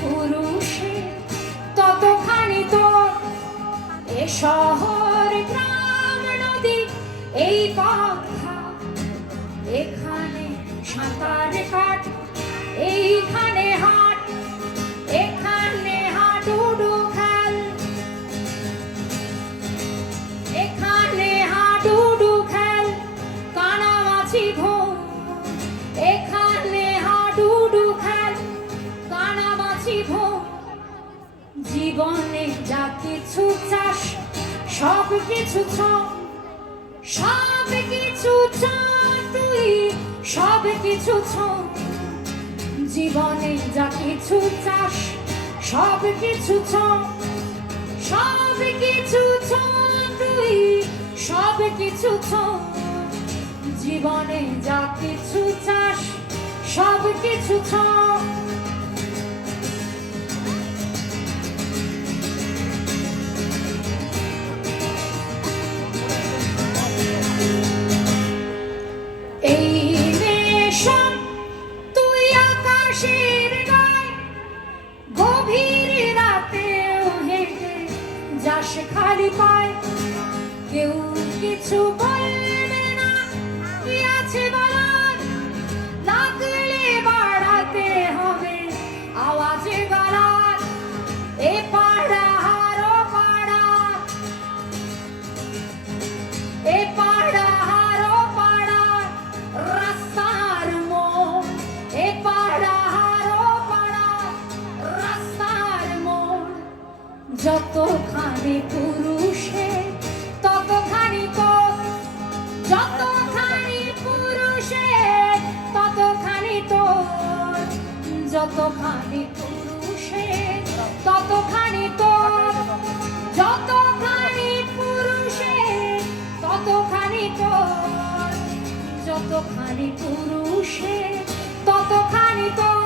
পুরুষে, ততখানি তো এ শহর, গ্রাম, নদী, এই কথা এখানে সাঁতার কাট, এইখানে হাট, এখানে হাডুডু খেল। এখানে হাডুডু খেল, কানামাছি ঘুম এখানে জীবনে যা কিছু চাস, সব কিছু সব কিছু তুই, সব কিছু জীবনে যা কিছু চাস, সব কিছু সব কিছু তুই, সব কিছু জীবনে যা কিছু চাস, সব কিছু ছ নেশন তুই আকাশের খালি পায়। কেউ কিছু বলবে যতখানি পুরুষে, ততখানি তো যতখানি পুরুষে, ততখানি তো যতখানি পুরুষে, ততখানি তো যতখানি পুরুষে, ততখানি তো যতখানি পুরুষে, ততখানি তো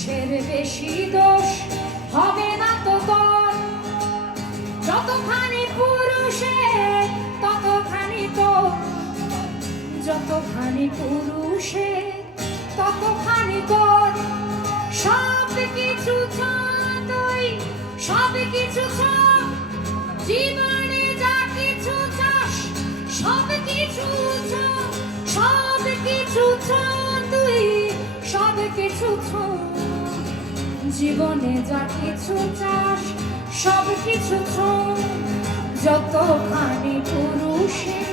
পুরুষের বেশি দোষ হবে না তো তোর যতখানি পুরুষে, ততখানি তোর। যতখানি পুরুষে, ততখানি তোর। সব কিছু তুই সব কিছু জীবনে যা কিছু চাস, সব কিছু সব কিছু তুই, সব কিছু জীবনে যা কিছু চাস সব কিছু যতখানি পুরুষে